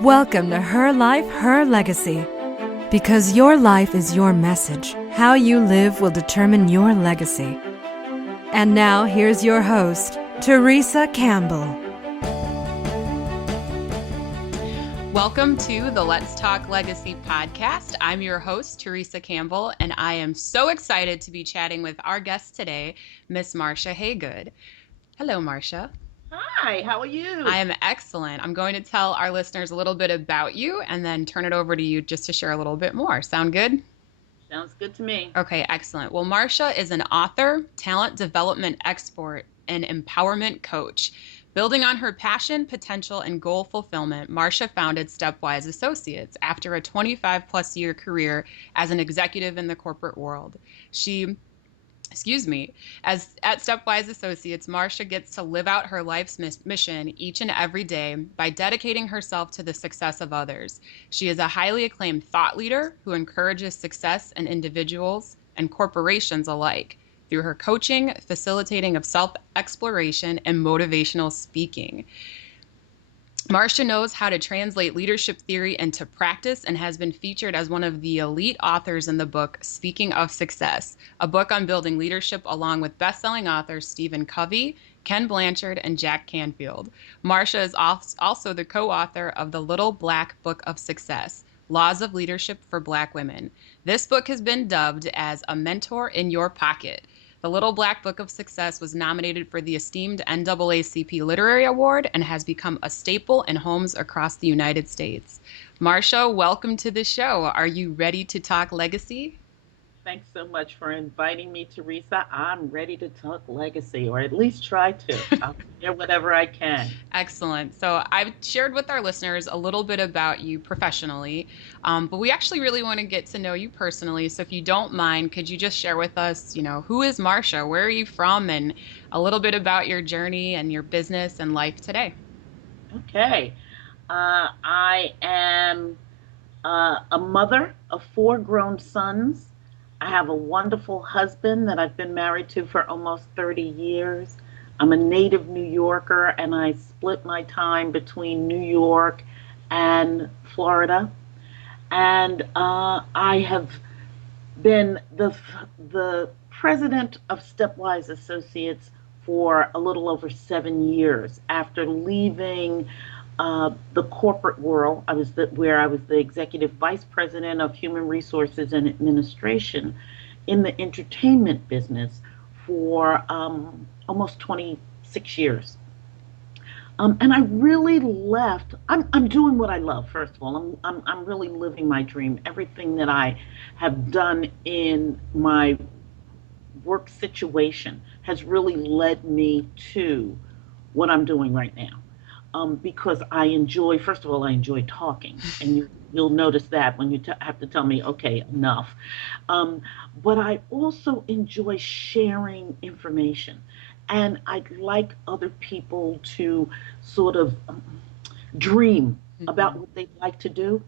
Welcome to Her Life, Her Legacy. Because your life is your message, how you live will determine your legacy. And now, here's your host, Theresa Campbell. Welcome to the Let's Talk Legacy podcast. I'm your host, Theresa Campbell, and I am so excited to be chatting with our guest today, Miss Marsha Haygood. Hello, Marsha. Hi, how are you? I am excellent. I'm going to tell our listeners a little bit about you and then turn it over to you just to share a little bit more. Sound good? Sounds good to me. Okay, excellent. Well, Marsha is an author, talent development expert, and empowerment coach. Building on her passion, potential, and goal fulfillment, Marsha founded Stepwise Associates after a 25-plus year career as an executive in the corporate world. As at Stepwise Associates, Marsha gets to live out her life's mission each and every day by dedicating herself to the success of others. She is a highly acclaimed thought leader who encourages success in individuals and corporations alike through her coaching, facilitating of self-exploration, and motivational speaking. Marsha knows how to translate leadership theory into practice and has been featured as one of the elite authors in the book Speaking of Success, a book on building leadership along with best-selling authors Stephen Covey, Ken Blanchard, and Jack Canfield. Marsha is also the co-author of The Little Black Book of Success, Laws of Leadership for Black Women. This book has been dubbed as a mentor in your pocket. The Little Black Book of Success was nominated for the esteemed NAACP Literary Award and has become a staple in homes across the United States. Marsha, welcome to the show. Are you ready to talk legacy? Thanks so much for inviting me, Theresa. I'm ready to talk legacy, or at least try to. I'll share whatever I can. Excellent. So I've shared with our listeners a little bit about you professionally, but we actually really want to get to know you personally. So if you don't mind, could you just share with us, who is Marsha? Where are you from? And a little bit about your journey and your business and life today. Okay. I am a mother of 4 grown sons. I have a wonderful husband that I've been married to for almost 30 years. I'm a native New Yorker, and I split my time between New York and Florida. And I have been the president of Stepwise Associates for a little over 7 years. After leaving the corporate world, where I was the executive vice president of human resources and administration in the entertainment business for almost 26 years. And I really left. I'm doing what I love. First of all, I'm really living my dream. Everything that I have done in my work situation has really led me to what I'm doing right now. Because I enjoy, first of all, I enjoy talking, and you'll notice that when you have to tell me, okay, enough. But I also enjoy sharing information, and I'd like other people to sort of dream about what they'd like to do,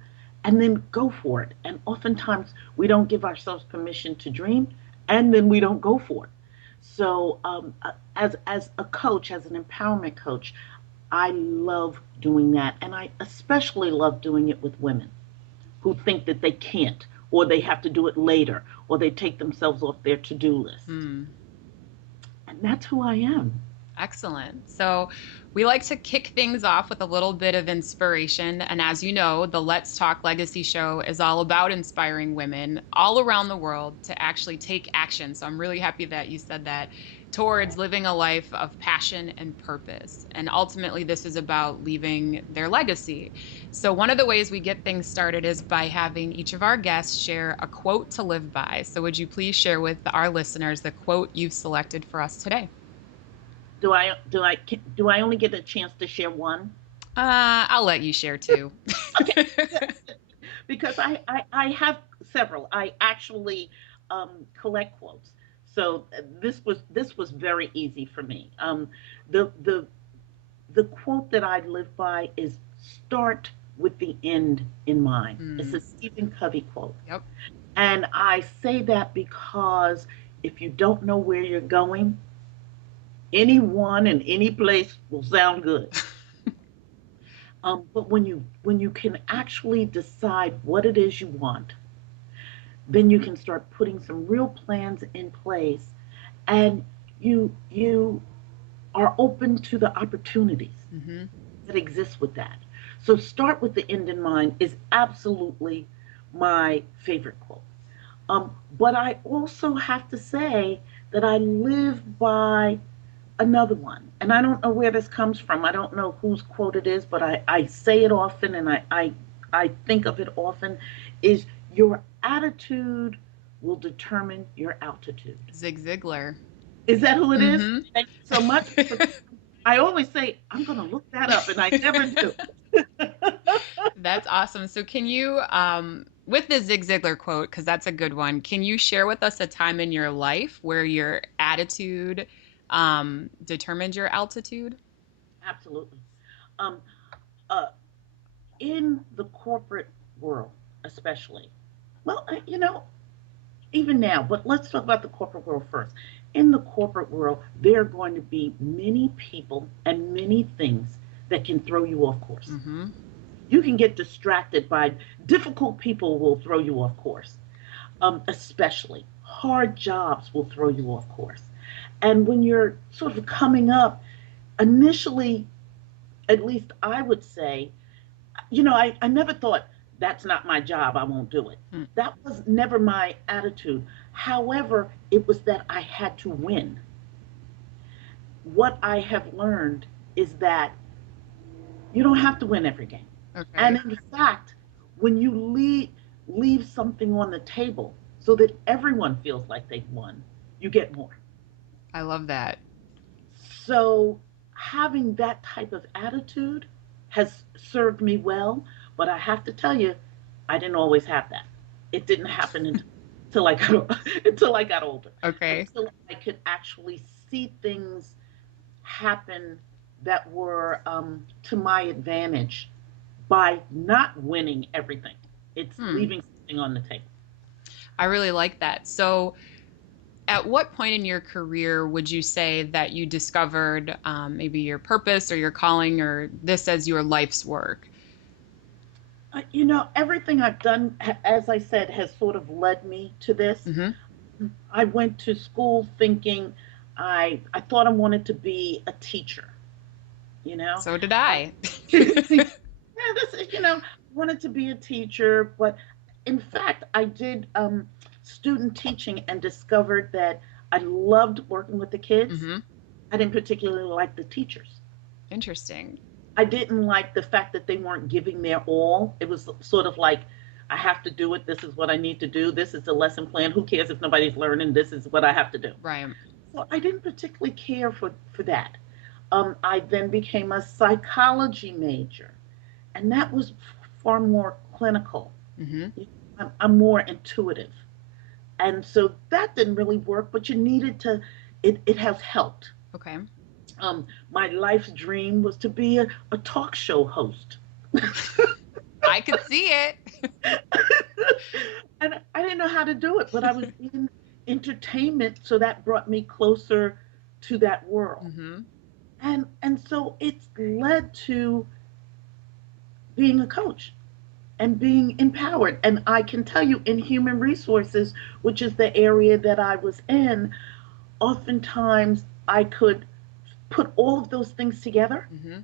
and then go for it. And oftentimes we don't give ourselves permission to dream, and then we don't go for it. So as a coach, as an empowerment coach, I love doing that. And I especially love doing it with women who think that they can't, or they have to do it later, or they take themselves off their to-do list. And that's who I am. Excellent. So we like to kick things off with a little bit of inspiration. And as you know, the Let's Talk Legacy show is all about inspiring women all around the world to actually take action. So I'm really happy that you said that, towards living a life of passion and purpose. And ultimately, this is about leaving their legacy. So one of the ways we get things started is by having each of our guests share a quote to live by. So would you please share with our listeners the quote you've selected for us today? Do I only get a chance to share one? I'll let you share two. Okay. Because I have several. I actually collect quotes. So this was very easy for me. The quote that I live by is "Start with the end in mind." It's a Stephen Covey quote. Yep. And I say that because if you don't know where you're going, anyone and any place will sound good. But when you can actually decide what it is you want, then you can start putting some real plans in place, and you are open to the opportunities Mm-hmm. that exist with that. So start with the end in mind is absolutely my favorite quote. But I also have to say that I live by another one. And I don't know where this comes from. I don't know whose quote it is, but I say it often and I think of it often is your attitude will determine your altitude. Zig Ziglar. Is that who it is? Mm-hmm. Thank you so much. I always say, I'm going to look that up, and I never do. That's awesome. So can you, with the Zig Ziglar quote, because that's a good one, can you share with us a time in your life where your attitude determined your altitude? Absolutely. Um, uh, in the corporate world, especially, well, even now, but let's talk about the corporate world first. In the corporate world, there are going to be many people and many things that can throw you off course. Mm-hmm. You can get distracted by difficult people will throw you off course. Especially hard jobs will throw you off course. And when you're sort of coming up, initially, at least I would say, I never thought that's not my job, I won't do it. Mm. That was never my attitude. However, it was that I had to win. What I have learned is that you don't have to win every game. And Okay. in fact, when you leave something on the table so that everyone feels like they've won, you get more. I love that. So having that type of attitude has served me well, but I have to tell you, I didn't always have that. It didn't happen until I got until I got older, Okay. until I could actually see things happen that were to my advantage by not winning everything. It's Hmm. leaving something on the table. I really like that. So, at what point in your career would you say that you discovered maybe your purpose or your calling or this as your life's work? Everything I've done, as I said, has sort of led me to this. Mm-hmm. I went to school thinking I thought I wanted to be a teacher, you know. So did Uh, I. yeah, wanted to be a teacher, but in fact, I did student teaching and discovered that I loved working with the kids. Mm-hmm. I didn't particularly like the teachers. Interesting. I didn't like the fact that they weren't giving their all. It was sort of like, I have to do it. This is what I need to do. This is the lesson plan. Who cares if nobody's learning? This is what I have to do. Right. So I didn't particularly care for that. I then became a psychology major, and that was far more clinical. Mm-hmm. I'm more intuitive. And so that didn't really work, but you needed to, it has helped. Okay. My life's dream was to be a talk show host. I could see it. And I didn't know how to do it, but I was in entertainment, so that brought me closer to that world. Mm-hmm. And so it's led to being a coach and being empowered. And I can tell you in human resources, which is the area that I was in, oftentimes I could put all of those things together Mm-hmm.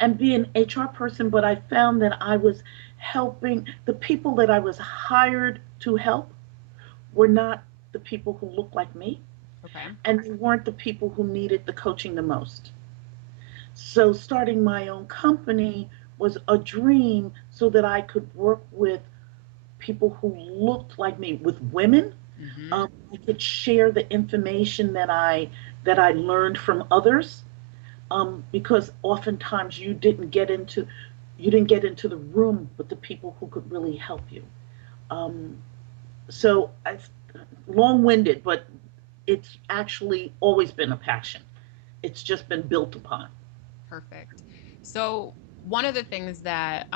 and be an HR person, but I found that I was helping the people that I was hired to help were not the people who looked like me, Okay. and they weren't the people who needed the coaching the most. So starting my own company was a dream so that I could work with people who looked like me, with women. Mm-hmm. I could share the information that I learned from others, because oftentimes you didn't get into the room with the people who could really help you. Um, so it's long-winded, but it's actually always been a passion. It's just been built upon. Perfect. So one of the things that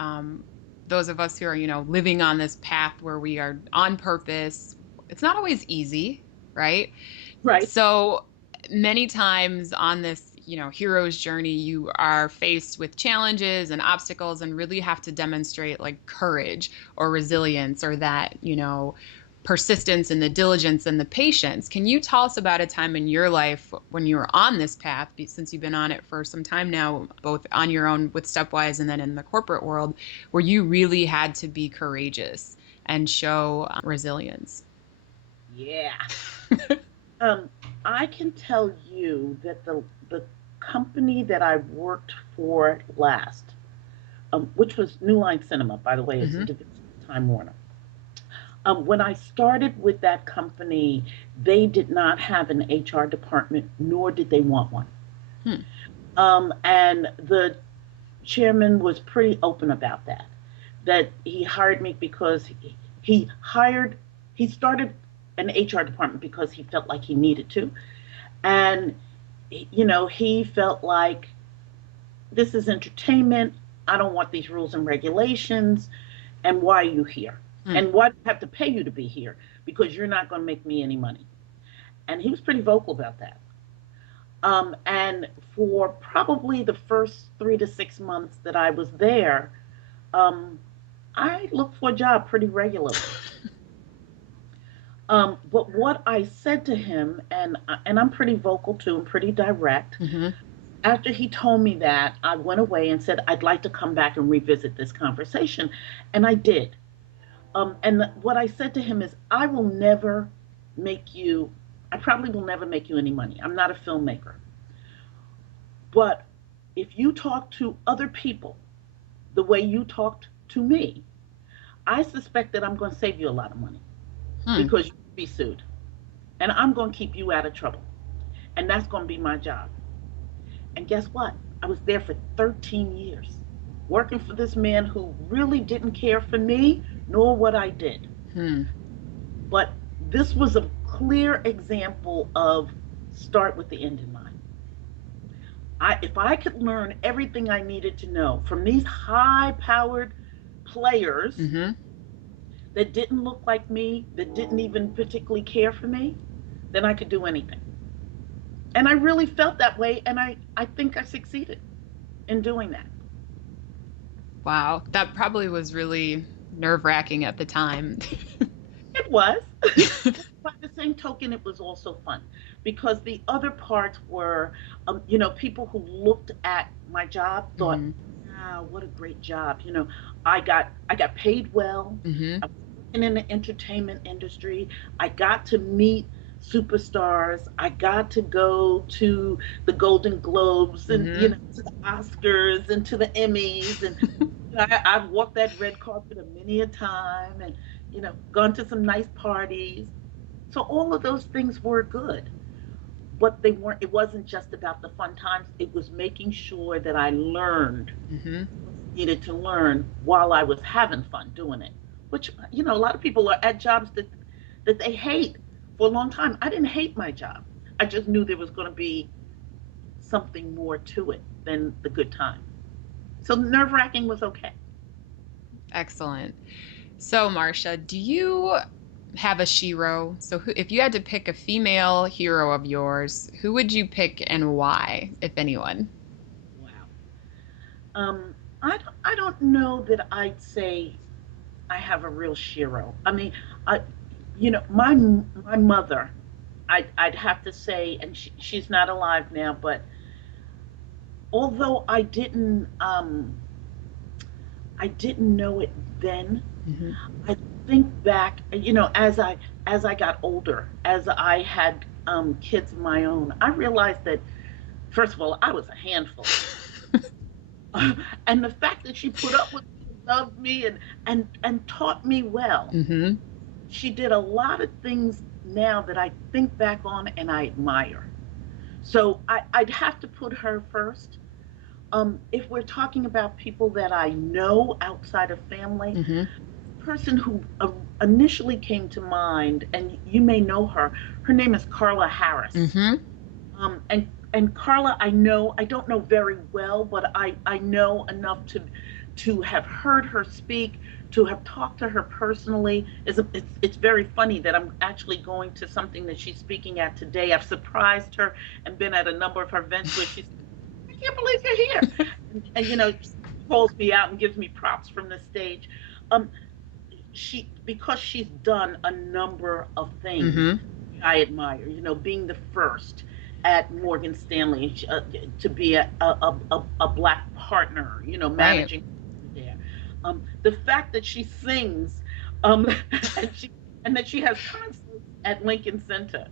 those of us who are, living on this path where we are on purpose, it's not always easy, right? Right. So many times on this hero's journey, you are faced with challenges and obstacles and really have to demonstrate like courage or resilience or that, persistence and the diligence and the patience. Can you tell us about a time in your life when you were on this path, since you've been on it for some time now, both on your own with Stepwise and then in the corporate world, where you really had to be courageous and show resilience? Yeah. Um, I can tell you that the company that I worked for last, which was New Line Cinema, by the way, it's a Mm-hmm. division of Time Warner. When I started with that company, they did not have an HR department, nor did they want one. Hmm. And the chairman was pretty open about that. That he hired me because he hired, he started an HR department because he felt like he needed to. And, he felt like this is entertainment. I don't want these rules and regulations. And why are you here? Hmm. And why do I have to pay you to be here? Because you're not going to make me any money. And he was pretty vocal about that. And for probably the first 3 to 6 months that I was there, um, I looked for a job pretty regularly. But what I said to him, and I'm pretty vocal too, and pretty direct. Mm-hmm. After he told me that, I went away and said I'd like to come back and revisit this conversation, and I did. What I said to him is, I will never make you. I probably will never make you any money. I'm not a filmmaker, but if you talk to other people the way you talked to me, I suspect that I'm going to save you a lot of money Hmm. because you'll be sued, and I'm going to keep you out of trouble, and that's going to be my job. And guess what? I was there for 13 years, working for this man who really didn't care for me nor what I did. Hmm. But this was a clear example of start with the end in mind. If I could learn everything I needed to know from these high powered players Mm-hmm. that didn't look like me, that didn't even particularly care for me, then I could do anything. And I really felt that way, and I think I succeeded in doing that. Wow, that probably was really nerve-wracking at the time. It was. By the same token, it was also fun because the other parts were, people who looked at my job thought, Mm-hmm. "Wow, what a great job!" I got paid well. Mm-hmm. I was working in the entertainment industry. I got to meet superstars. I got to go to the Golden Globes and Mm-hmm. to the Oscars and to the Emmys, and I've walked that red carpet a many a time, and gone to some nice parties. So all of those things were good, but they weren't. It wasn't just about the fun times. It was making sure that I learned Mm-hmm. needed to learn while I was having fun doing it. Which a lot of people are at jobs that they hate for a long time. I didn't hate my job. I just knew there was going to be something more to it than the good time. So nerve wracking was okay. Excellent. So, Marsha, do you have a shero? So, if you had to pick a female hero of yours, who would you pick and why, if anyone? Wow. I don't know that I'd say I have a real shero. I mean, I, my mother, I'd have to say, and she's not alive now, but although I didn't know it then. Mm-hmm. I think back, as I got older, as I had kids of my own, I realized that first of all I was a handful, and the fact that she put up with me, loved me, and taught me well. Mm-hmm. She did a lot of things now that I think back on and I admire. So I'd have to put her first. If we're talking about people that I know outside of family, Mm-hmm. person who initially came to mind, and you may know her. Her name is Carla Harris. Mm-hmm. And Carla, I don't know very well, but I know enough to have heard her speak, to have talked to her personally. It's very funny that I'm actually going to something that she's speaking at today. I've surprised her and been at a number of her events where she's, I can't believe you're here. She calls me out and gives me props from the stage. Um, because she's done a number of things Mm-hmm. I admire, being the first at Morgan Stanley to be a black partner, Right. managing there. The fact that she sings, um, and that she has concerts at Lincoln Center,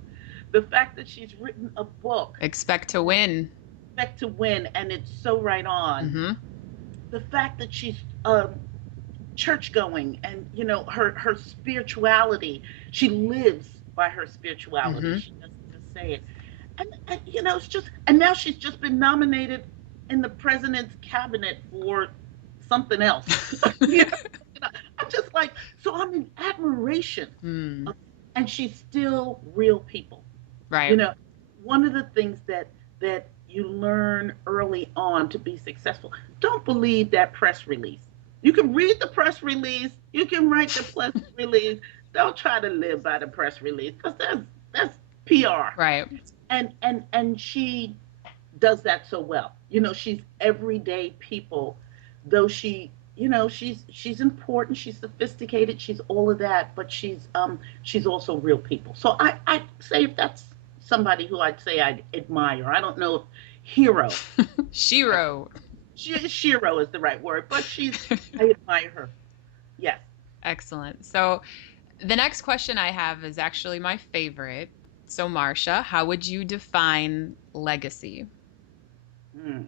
the fact that she's written a book, Expect to win. Expect to Win, and it's so right on. Mm-hmm. The fact that she's church going, and her spirituality, she lives by her spirituality. Mm-hmm. She doesn't just say it. And it's just, and now she's just been nominated in the president's cabinet for something else. I'm just like, so I'm in admiration Mm. of, and she's still real people. you Right. know One of the things that you learn early on to be successful, don't believe that press release. You can read the press release, you can write the press release. Don't try to live by the press release, because that's PR. Right. And she does that so well. She's everyday people, though she's important, she's sophisticated, she's all of that, but she's also real people. So I say, if that's somebody who I'd say I admire. I don't know if hero. Shiro. Shiro is the right word, but I admire her. Yes. Excellent. So the next question I have is actually my favorite. So, Marsha, how would you define legacy? Mm,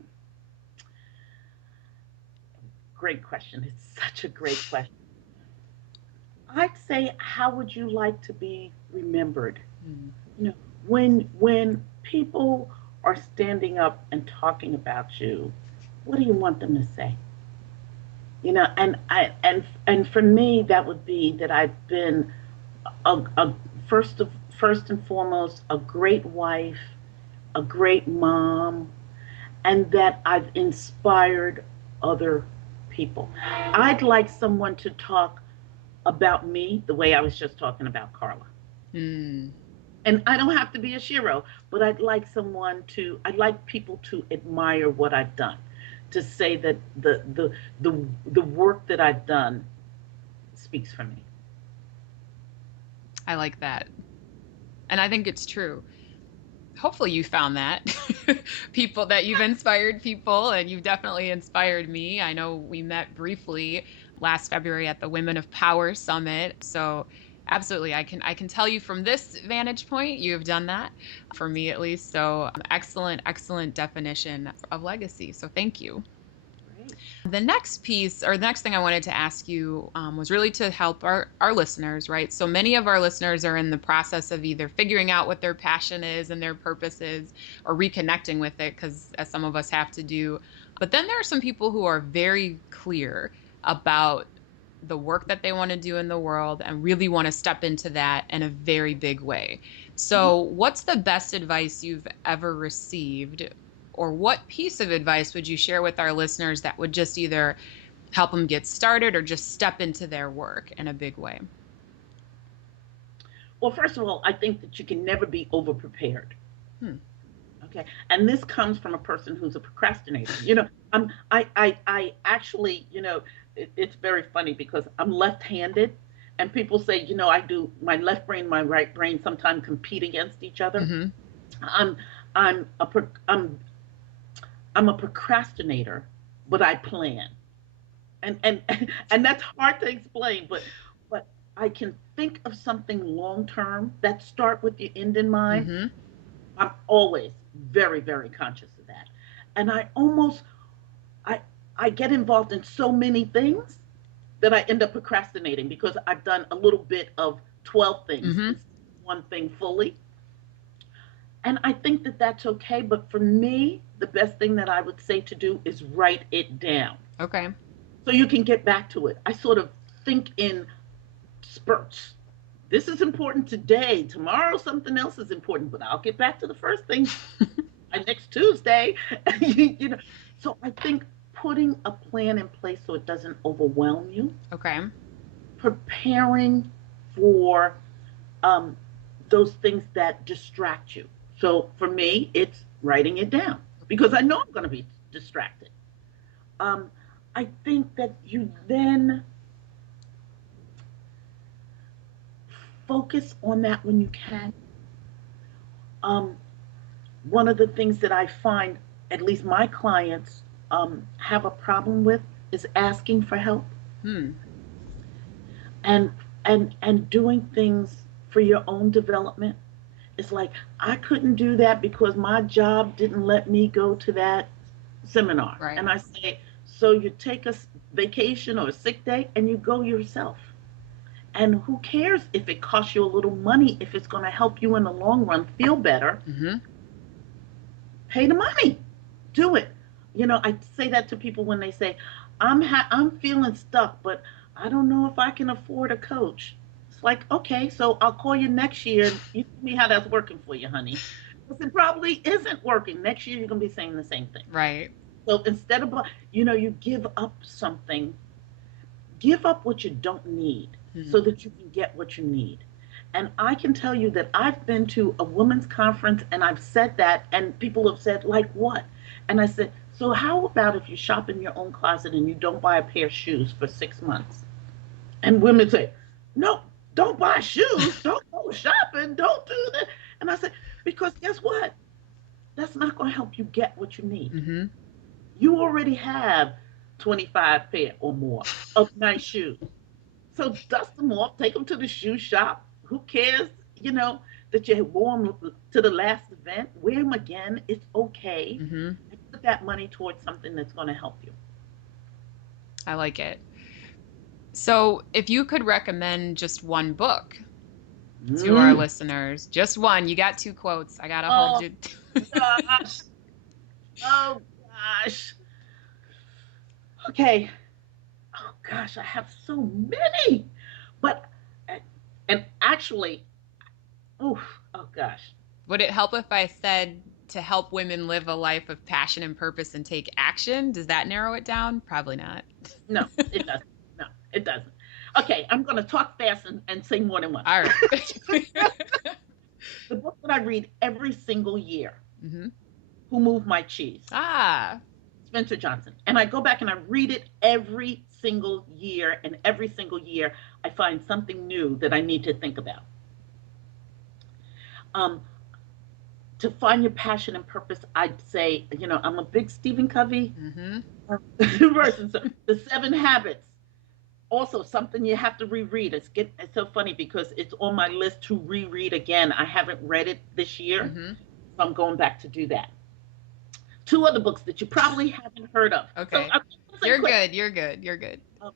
great question. It's such a great question. I'd say, how would you like to be remembered? Mm. You know, when people are standing up and talking about you, what do you want them to say? And for me, that would be that I've been a first and foremost a great wife, a great mom, and that I've inspired other people. I'd like someone to talk about me the way I was just talking about Carla. Mm. And I don't have to be a shiro, but I'd like people to admire what I've done, to say that the work that I've done speaks for me. I like that. And I think it's true. Hopefully you found that. People that you've inspired people, and you've definitely inspired me. I know we met briefly last February at the Women of Power Summit. So absolutely, I can tell you from this vantage point, you have done that for me at least. So excellent definition of legacy. So thank you. Great. The next piece, or the next thing I wanted to ask you, was really to help our listeners, right? So many of our listeners are in the process of either figuring out what their passion is and their purpose is, or reconnecting with it, because as some of us have to do. But then there are some people who are very clear about the work that they want to do in the world and really want to step into that in a very big way. So, what's the best advice you've ever received, or what piece of advice would you share with our listeners that would just either help them get started or just step into their work in a big way? Well, first of all, I think that you can never be over prepared. Hmm. Okay, and this comes from a person who's a procrastinator. I actually, it's very funny because I'm left-handed, and people say, I do my left brain, my right brain sometimes compete against each other. Mm-hmm. I'm I'm a I'm a procrastinator, but I plan, and and that's hard to explain, but I can think of something long term that start with the end in mind. Mm-hmm. I'm always very, very conscious of that. And I I get involved in so many things that I end up procrastinating because I've done a little bit of 12 things Mm-hmm. instead of one thing fully. And I think that that's okay, but for me, the best thing that I would say to do is write it down Okay. so you can get back to it. I sort of think in spurts. This is important today. Tomorrow, something else is important, but I'll get back to the first thing by next Tuesday. you know, so I think putting a plan in place so it doesn't overwhelm you, Okay. preparing for um, those things that distract you. So for me, it's writing it down because I know I'm going to be distracted. Um, I think that you then focus on that when you can. Um, One of the things that I find, at least my clients have a problem with, is asking for help Hmm. and and doing things for your own development. It's like I couldn't do that because my job didn't let me go to that seminar. Right. And I say, so you take a vacation or a sick day and you go yourself. And who cares if it costs you a little money, if it's going to help you in the long run feel better? Mm-hmm. Pay the money. Do it. I say that to people when they say, I'm feeling stuck, but I don't know if I can afford a coach. It's like, okay, so I'll call you next year and you tell me how that's working for you, honey. Because it probably isn't working. Next year you're gonna be saying the same thing. Right. So instead of you give up something, give up what you don't need Hmm. so that you can get what you need. And I can tell you that I've been to a women's conference and I've said that, and people have said, like what? And I said, so how about if you shop in your own closet and you don't buy a pair of shoes for 6 months? And women say, no, don't buy shoes, don't go shopping, don't do that. And I said, because guess what? That's not going to help you get what you need. Mm-hmm. You already have 25 pair or more of nice shoes. So dust them off, take them to the shoe shop. Who cares, you know, that you wore them to the last event? Wear them again. It's okay. Mm-hmm. And put that money towards something that's going to help you. I like it. So, if you could recommend just one book to our Mm. listeners, just one, you got two quotes. I gotta hold Oh, you. gosh. Oh, gosh. Okay. Oh, gosh. I have so many. But, and actually, oof, oh, gosh. Would it help if I said to help women live a life of passion and purpose and take action? Does that narrow it down? Probably not. No, it doesn't. No, it doesn't. Okay, I'm going to talk fast and say more than one. All right. The book that I read every single year, Mm-hmm. Who Moved My Cheese? Ah, Spencer Johnson. And I go back and I read it every single year, and every single year I find something new that I need to think about. Um, to find your passion and purpose, I'd say, I'm a big Stephen Covey mm-hmm. person. So the Seven Habits, also something you have to reread. It's so funny because it's on my list to reread again. I haven't read it this year, Mm-hmm. so I'm going back to do that. Two other books that you probably haven't heard of. So Okay. I'm going to say You're quick. good. You're good. You're good. Uh,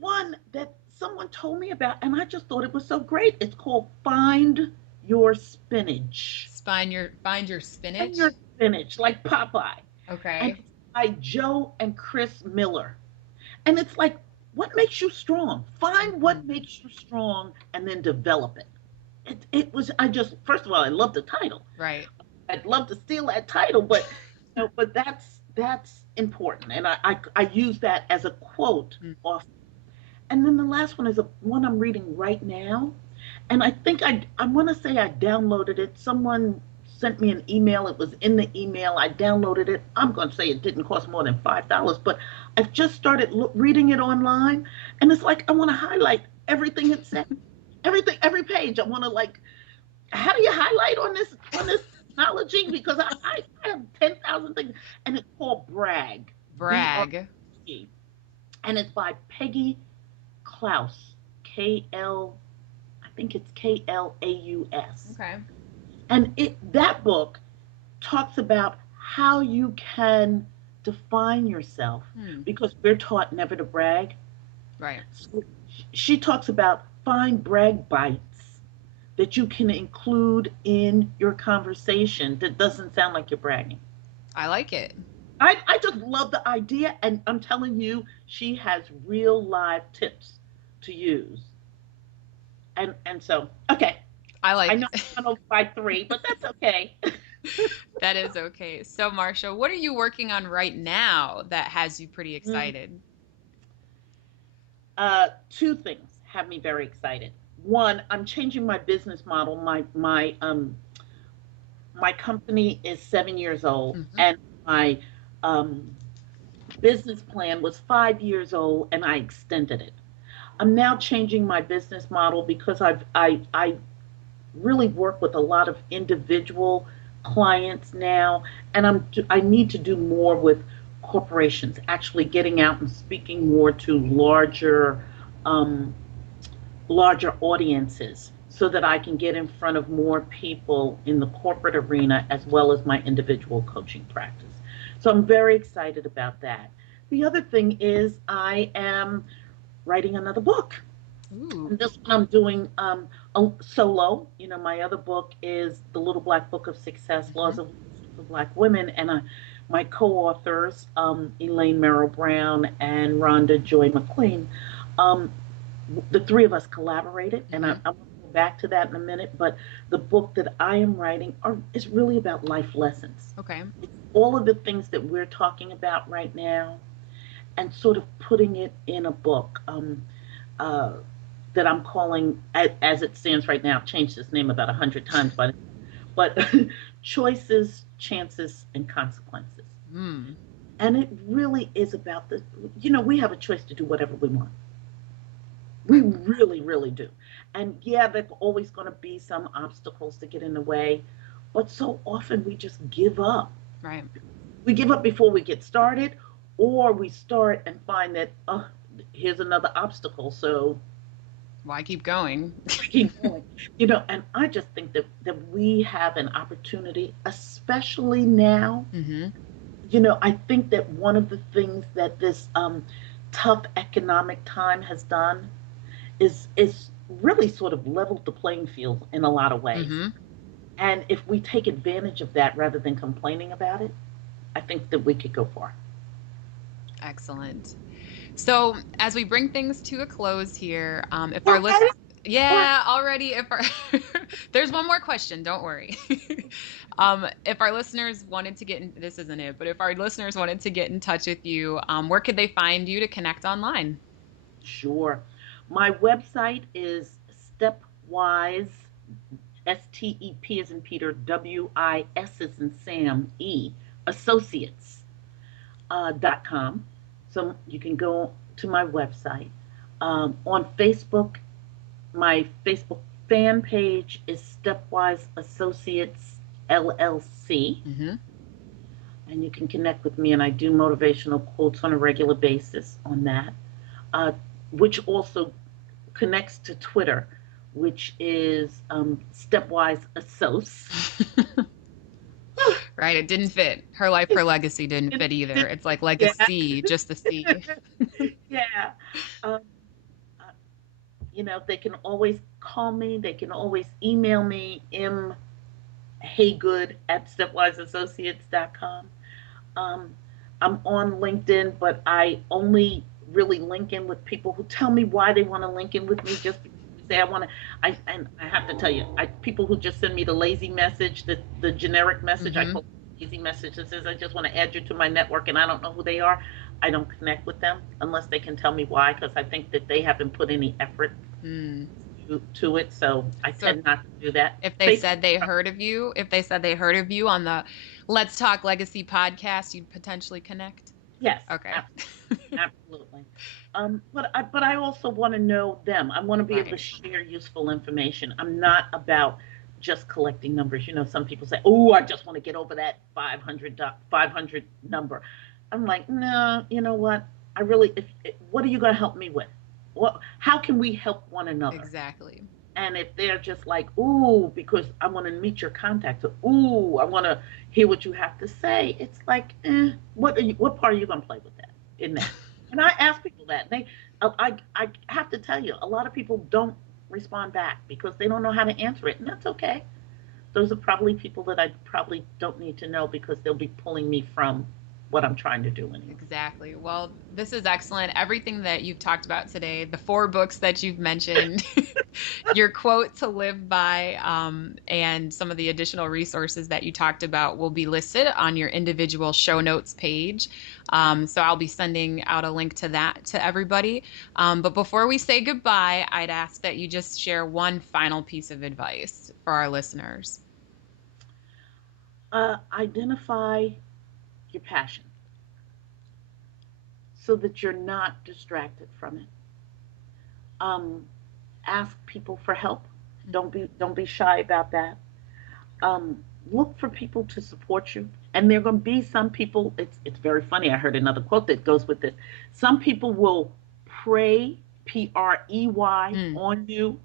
One that someone told me about, and I just thought it was so great. It's called Find Your Spinach. Find your Find spinach. Your Spinach, like Popeye. And Okay. it's by Joe and Chris Miller. And it's like, what makes you strong? Find Mm-hmm. what makes you strong and then develop it. It was, first of all, I love the title. Right. I'd love to steal that title, but but that's important. And I use that as a quote Mm. often. And then the last one is one I'm reading right now. And I think I want to say I downloaded it. Someone sent me an email. It was in the email. I downloaded it. I'm going to say it didn't cost more than $5, but I've just started reading it online, and it's like I want to highlight everything it said, everything, every page. I want to like, how do you highlight on this technology? Because I have 10,000 things, and it's called Brag, Brag. BRG, and it's by Peggy Klaus, KL, I think it's KLAUS. Okay. And that book talks about how you can define yourself Hmm. because we're taught never to brag. Right. So she talks about find brag bites that you can include in your conversation that doesn't sound like you're bragging. I like it. I just love the idea, and I'm telling you, she has real live tips to use. And so, okay, I I like know I went over by three, but that's okay. That is okay. So, Marsha, what are you working on right now that has you pretty Mm. excited? Two things have me very excited. One, I'm changing my business model. My company is 7 years old, Hmm. and my um, business plan was 5 years old, and I extended it. I'm now changing my business model because I really work with a lot of individual clients now, and I need to do more with corporations, actually getting out and speaking more to um, larger audiences so that I can get in front of more people in the corporate arena as well as my individual coaching practice. So I'm very excited about that. The other thing is I am writing another book. Ooh. And this one I'm doing solo. You know, my other book is The Little Black Book of Success, Hmm. Laws of Leadership for Black Women. And my co-authors, Elaine Merrill Brown and Rhonda Joy McLean, um, the three of us collaborated, and Hmm. I'm going to go back to that in a minute. But the book that I am writing is really about life lessons. Okay. It's all of the things that we're talking about right now, and sort of putting it in a book uh, that I'm calling, as it stands right now. I've changed its name about 100 times, but choices, chances, and consequences. Mm. And it really is about we have a choice to do whatever we want. We I, really, really do. And yeah, there's always going to be some obstacles to get in the way, but so often we just give up. right. We give up before we get started, or we start and find that, oh, here's another obstacle. So Why keep going? we keep going. And I just think that we have an opportunity, especially now. Hmm. I think that one of the things that this tough economic time has done is really sort of leveled the playing field in a lot of ways. Hmm. And if we take advantage of that rather than complaining about it, I think that we could go far. Excellent. So, as we bring things to a close here, if our list, Already? Or yeah, already, if our, there's one more question, don't worry. If our listeners wanted to get in, this isn't it, but if our listeners wanted to get in touch with you, where could they find you to connect online? sure. My website is Stepwise, STEP as in Peter, WIS as in Sam, Associates .com. So you can go to my website. On Facebook, my Facebook fan page is Stepwise Associates LLC, Hmm. and you can connect with me. And I do motivational quotes on a regular basis on that, uh, which also connects to Twitter, which is Stepwise Assoc. Right, it didn't fit. Her life, her legacy didn't fit either. It's like Yeah, legacy, just the C. yeah. Um, uh, they can always call me. They can always email me, Haygood at stepwiseassociates.com. Um, I'm on LinkedIn, but I only really link in with people who tell me why they want to link in with me. Just say I want to. And I have to tell you, people who just send me the lazy message, the generic message, I Hmm. call it lazy message that says I just want to add you to my network, and I don't know who they are. I don't connect with them unless they can tell me why, because I think that they haven't put any effort Mm. to it. So I So tend not to do that. if they Facebook. said they heard of you, if they said they heard of you on the Let's Talk Legacy podcast, you'd potentially connect. Yes, Okay. absolutely. But I also want to know them. I want to be able to Right. share useful information. I'm not about just collecting numbers. Some people say, "Oh, I just want to get over that 500 number." I'm like, no. You know what? I really. What are you going to help me with? How can we help one another? Exactly. And if they're just like, ooh, because I want to meet your contact, or ooh, I want to hear what you have to say, it's like, what part are you going to play with that in that? And I ask people that. I have to tell you, a lot of people don't respond back because they don't know how to answer it, and that's okay. Those are probably people that I probably don't need to know because they'll be pulling me from. what I'm trying to do anymore. Exactly. Well, this is excellent. Everything that you've talked about today, the 4 books that you've mentioned, your quote to live by, and some of the additional resources that you talked about will be listed on your individual show notes page. So I'll be sending out a link to that to everybody. But before we say goodbye, I'd ask that you just share one final piece of advice for our listeners. Identify your passion so that you're not distracted from it. Um, Ask people for help. Don't be shy about that. Look for people to support you, and there are going to be some people. It's very funny. I heard another quote that goes with this. Some people will pray, PREY, Mm. on you,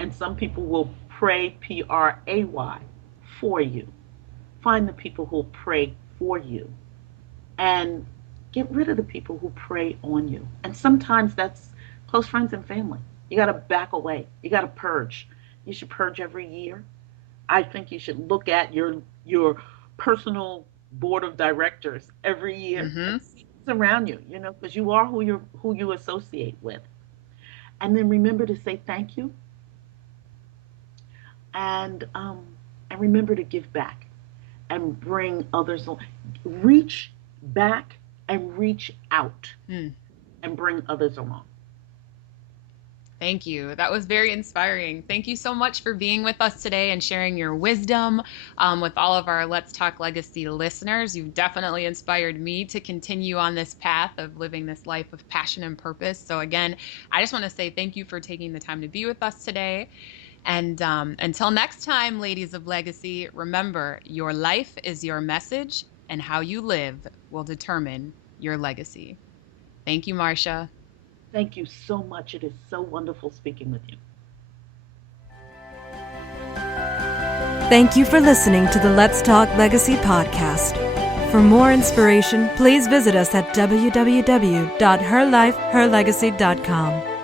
and some people will pray, PRAY, for you. Find the people who will pray for you, and get rid of the people who prey on you. And sometimes that's close friends and family. You got to back away. You got to purge. You should purge every year. I think you should look at your personal board of directors every year Mm-hmm. and see who's around you, because you are who you associate with. And then remember to say thank you, and remember to give back and bring others on. Reach back and reach out Mm. and bring others along. Thank you. That was very inspiring. Thank you so much for being with us today and sharing your wisdom with all of our Let's Talk Legacy listeners. You've definitely inspired me to continue on this path of living this life of passion and purpose. So again, I just want to say thank you for taking the time to be with us today. And until next time, ladies of Legacy, remember, your life is your message, and how you live will determine your legacy. Thank you, Marsha. Thank you so much. It is so wonderful speaking with you. Thank you for listening to the Let's Talk Legacy podcast. For more inspiration, please visit us at www.herlifeherlegacy.com.